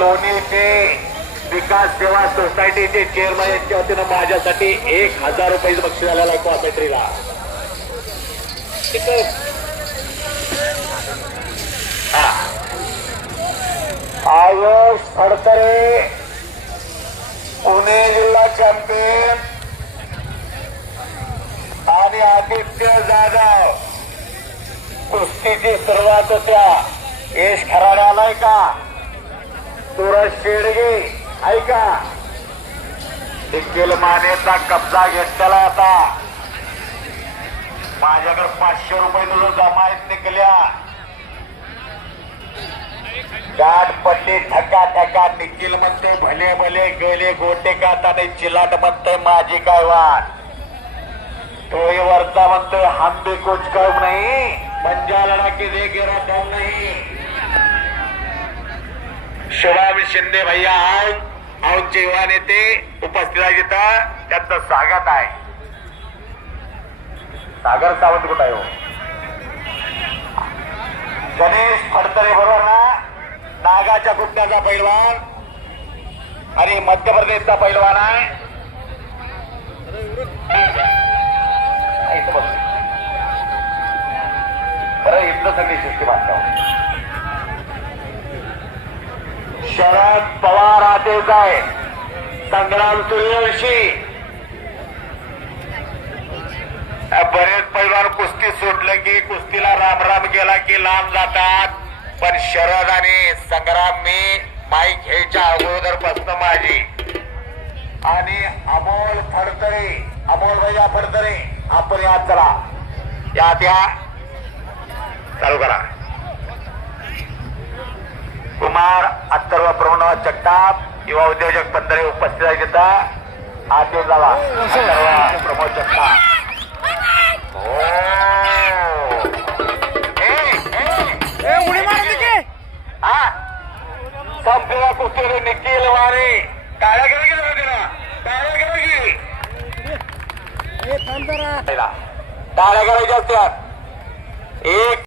लोणीचे विकास सेवा सोसायटीचे चेअरमन यांच्या वतीनं माझ्यासाठी एक हजार रुपये बक्षीस आलेला आहे कॉमेंट्रीला आयुष फडतरे पुणे जिल्हा चॅम्पियन आणि आदित्य जाधव. कुस्तीची सुरुवात होत्या. यश खराडे का? सुरज शेडगे ऐका. निखिल मानेचा कब्जा घेतला आता. माझ्याकडे पाचशे रुपये तुझं जमा आहेत निघल्या गाठ पडली ठका ठका निखिल म्हणते भले भले गेले गोटे का काताने चिलाट म्हणते माझी काय वाट? तोही वरचा म्हणतोय हम भी कुछ कम नहीं पंजा लढा के दे गिरा दम शुभम शिंदे भैया आओ औंचे युवा नेते उपस्थित आहे तिथं त्यांचं स्वागत आहे. सागर सावंत कुठं आहे हो? गणेश फडतरे बरोबर ना? नागाच्या गुट्ट्याचा पैलवान. आणि मध्य प्रदेशचा पैलवान आहे. बस. बरं इथलं सगळी सृष्टी बांधता हो. शरद पवार आदेश आहे. संग्राम सूर्यवंशी. बरेच पैलवान कुस्ती सोडलं की कुस्तीला राम राम गेला की लांब जातात. पण शरद आणि संग्राम मी माईक घ्यायच्या अगोदरपासून माझी. आणि अमोल फडतरे अमोल भैया फडतरे आपण याद करा या या. चालू करा. कुमार अत्तर्व प्रणव जगताप युवा उद्योजक पंधरे उपस्थित आहेत तिथं आते झाला. अथर्व प्रमोद जगताप हो. हा? निखिल वारे. टाळ्या गेला गेला तिला टाळ्या गेला करायच्या असतात. एक